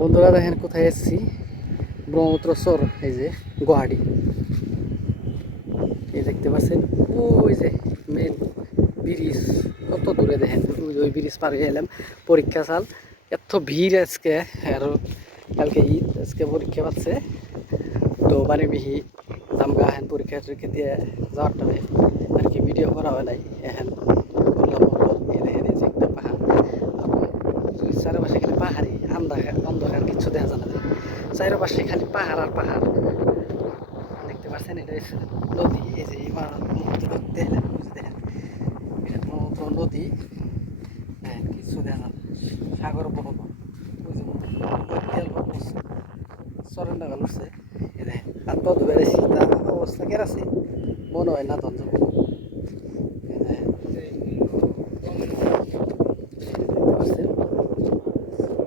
বন্ধুরা দেখেন কোথায় এসেছি? ব্রহ্মপুত্র সর এই যে গুয়াহাটি। এই দেখতে পাচ্ছেন, ওই যে মেন ব্রিজ কত দূরে দেখেন, ওই ব্রিজ পার হয়ে এলাম। পরীক্ষা সাল এত ভিড় আজকে, আর কালকে ঈদ আজকে পরীক্ষা পাচ্ছে। তো বাড়ি বিহি জামগা হেন পরীক্ষা টরীক্ষা দিয়ে যাওয়ার টাইমে আর কি ভিডিও করা হয় নাই, এখন করলাম হলো এই দেখেন এই যে একটা পাহাড় আর চারপাশে খালি পাহাড়ি অন্ধকার কিচ্ছু দেখা যায় না। চারপাশে খালি পাহাড় আর পাহাড়। দেখতে পাচ্ছেন এটা নদী, এই যে এবার ব্রহ্মপুত্র দেখতে দেখেন এটা ব্রহ্মপুত্র নদী। হ্যাঁ কিছু দেখা যায়। সাগর বড় মনে হয় না তত এই দেখেন দেখতে পাচ্ছেন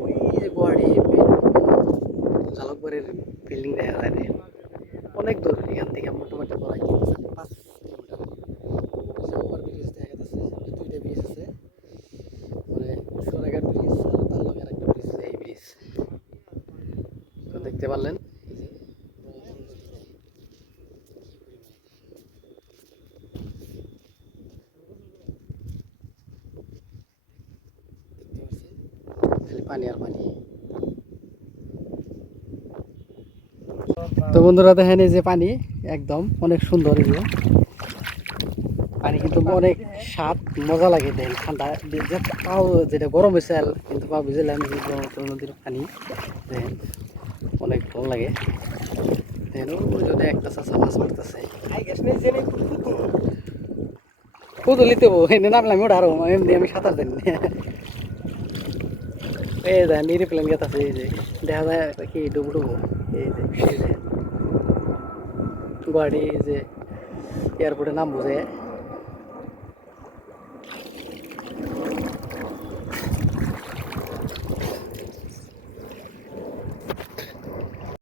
ওই যে গুয়াহাটি ঝালকবাড়ির বিল্ডিং দেখা যায় দেখেন অনেক দূর এখান থেকে মোটামুটি তিন চার পাঁচ কিলোমিটার। ওভার ব্রিজ দেখা যাচ্ছে দুইটা ব্রিজ আছে। মানে সরাঘাট ব্রিজ আর তার লগে একটা ব্রিজ। আছে এই ব্রিজ। দেখতে পারলেন? পানি আর পানি। তো বন্ধুরা দেখেন এই যে পানি, একদম অনেক সুন্দর পানি কিন্তু অনেক স্বাদ, মজা লাগে দেখেন ঠান্ডা পাও যেটা গরম হয়েছে কিন্তু পাও ভিজলাম নদীর পানি দেখেন অনেক ভালো লাগে। একটা চাষা মাছ মারতেছে। লিতে এনে নামলাম, ওটা আরও এমনি আমি সাঁতার জানি। এই দেখেন এরোপ্লেন গেতাছে, এই যে। দেখা যায় কি ডুবু ডুবু এই যে এই যে। যে এয়ারপোর্টে নাম বুঝে?